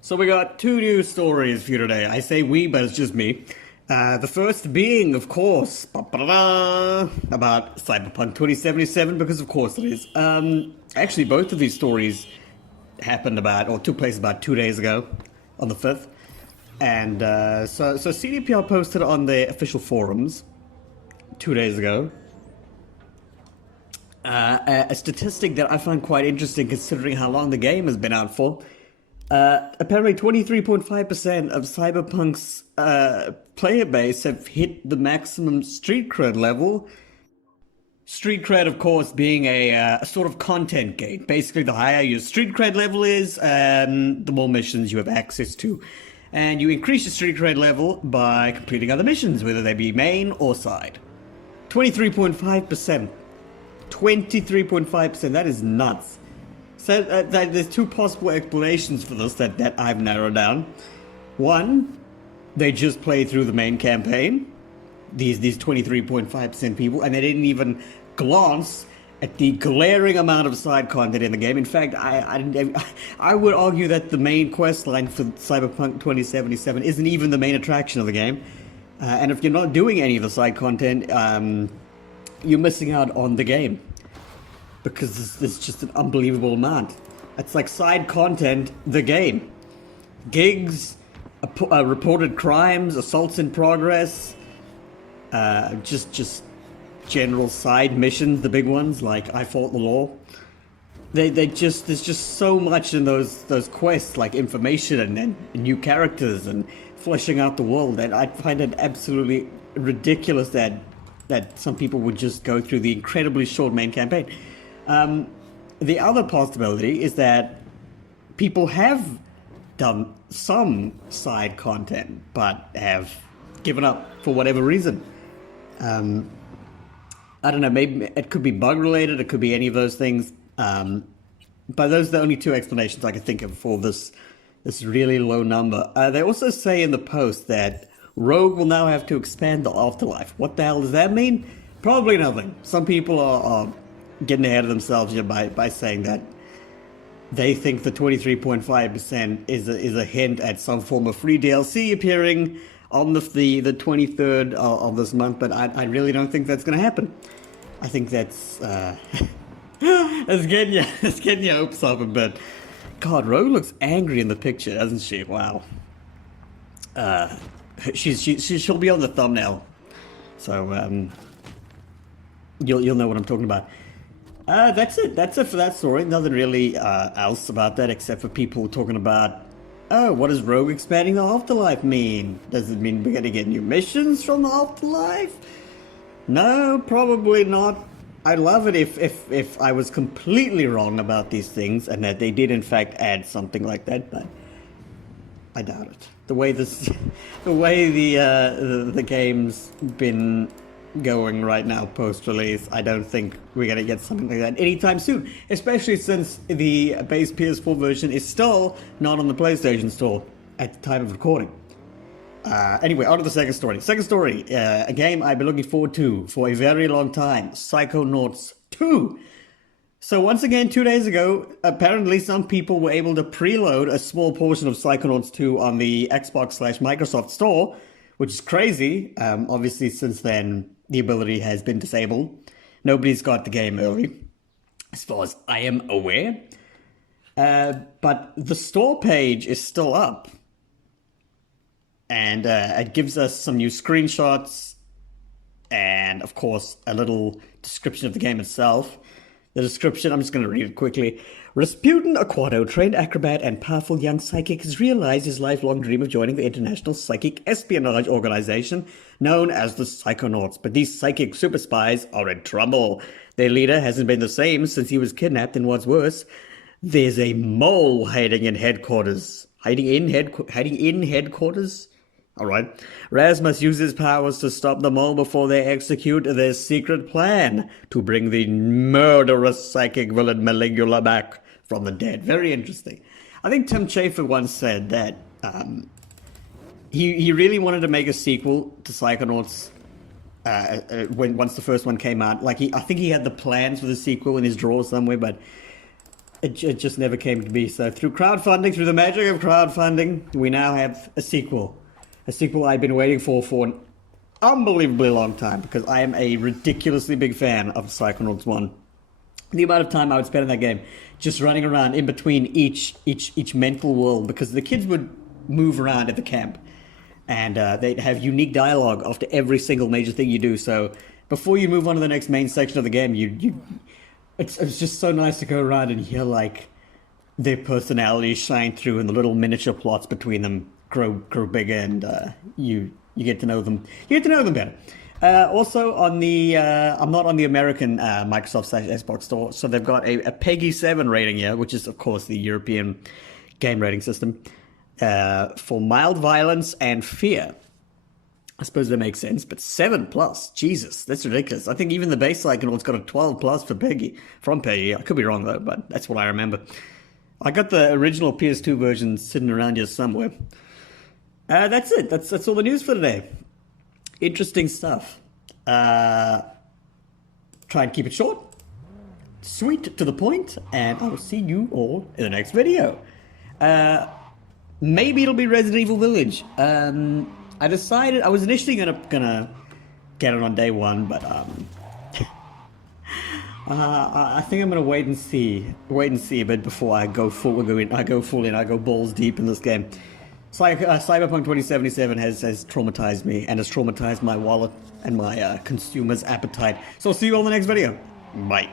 So we got two news stories for you today. I say we, but it's just me. The first being, of course, about Cyberpunk 2077, because of course it is. Actually, both of these stories happened about, or took place about 2 days ago, on the 5th. And so CDPR posted on their official forums 2 days ago a statistic that I find quite interesting considering how long the game has been out for. Apparently 23.5% of Cyberpunk's player base have hit the maximum Street Cred level. Street Cred, of course, being a sort of content gate. Basically, the higher your Street Cred level is, the more missions you have access to. And you increase your Street Cred level by completing other missions, whether they be main or side. 23.5%. 23.5%. That is nuts. So there's two possible explanations for this that I've narrowed down. One, they just played through the main campaign, these 23.5% people, and they didn't even glance at the glaring amount of side content in the game. In fact, I would argue that the main quest line for Cyberpunk 2077 isn't even the main attraction of the game. And if you're not doing any of the side content, you're missing out on the game. Because there's just an unbelievable amount. It's like side content, the game. Gigs, reported crimes, assaults in progress, just general side missions, the big ones, like I Fought the Law. There's just so much in those quests, like information and new characters and fleshing out the world, and I find it absolutely ridiculous that some people would just go through the incredibly short main campaign. The other possibility is that people have done some side content, but have given up for whatever reason. I don't know, maybe it could be bug related, it could be any of those things. But those are the only two explanations I can think of for this really low number. They also say in the post that Rogue will now have to expand the afterlife. What the hell does that mean? Probably nothing. Some people are getting ahead of themselves here by saying that they think the 23.5% is a hint at some form of free DLC appearing on the 23rd of this month, but I really don't think that's going to happen. I think that's it's getting your hopes up a bit. God, Rogue looks angry in the picture, doesn't she? Wow. She'll be on the thumbnail, so you'll know what I'm talking about. That's it for that story. Nothing really else about that except for people talking about, oh, what does Rogue expanding the afterlife mean? Does it mean we're going to get new missions from the afterlife? No, probably not. I'd love it if I was completely wrong about these things and that they did in fact add something like that, but I doubt it. The way the game's been going right now post-release, I don't think we're going to get something like that anytime soon, especially since the base PS4 version is still not on the PlayStation Store at the time of recording. Anyway, on to the second story. A game I've been looking forward to for a very long time, Psychonauts 2. So once again, 2 days ago, apparently some people were able to preload a small portion of Psychonauts 2 on the Xbox/Microsoft Store, which is crazy. Obviously, since then, the ability has been disabled. Nobody's got the game early, as far as I am aware. But the store page is still up. And it gives us some new screenshots and, of course, a little description of the game itself. The description, I'm just going to read it quickly. Rasputin Aquato, trained acrobat and powerful young psychic, has realized his lifelong dream of joining the international psychic espionage organization known as the Psychonauts. But these psychic super spies are in trouble. Their leader hasn't been the same since he was kidnapped, and what's worse, there's a mole hiding in headquarters. Hiding in headquarters? Alright. Raz must use his powers to stop the mole before they execute their secret plan to bring the murderous psychic villain Maligula back from the dead. Very interesting. I think Tim Chafer once said that he really wanted to make a sequel to Psychonauts once the first one came out. Like I think he had the plans for the sequel in his drawer somewhere, but it just never came to be. So through crowdfunding, through the magic of crowdfunding, we now have a sequel. A sequel I've been waiting for an unbelievably long time, because I am a ridiculously big fan of Psychonauts 1. The amount of time I would spend in that game just running around in between each mental world, because the kids would move around at the camp, and they'd have unique dialogue after every single major thing you do. So before you move on to the next main section of the game, it's just so nice to go around and hear like their personalities shine through, and the little miniature plots between them grow bigger, and you get to know them. You get to know them better. Also, on the I'm not on the American Microsoft/Xbox store, so they've got a PEGI 7 rating here, which is of course the European game rating system, for mild violence and fear. I suppose that makes sense, but 7+, Jesus, that's ridiculous. I think even the base Psychonauts got a 12+ for PEGI, from PEGI. I could be wrong though, but that's what I remember. I got the original PS2 version sitting around here somewhere. That's it. That's all the news for today. Interesting stuff. Try and keep it short, sweet, to the point, and I will see you all in the next video. Maybe it'll be Resident Evil Village. I decided I was initially gonna get it on day one, but I think I'm gonna wait and see a bit before I go full in. I go balls deep in this game. Cyberpunk 2077 has traumatized me, and has traumatized my wallet and my consumer's appetite. So I'll see you all in the next video. Bye.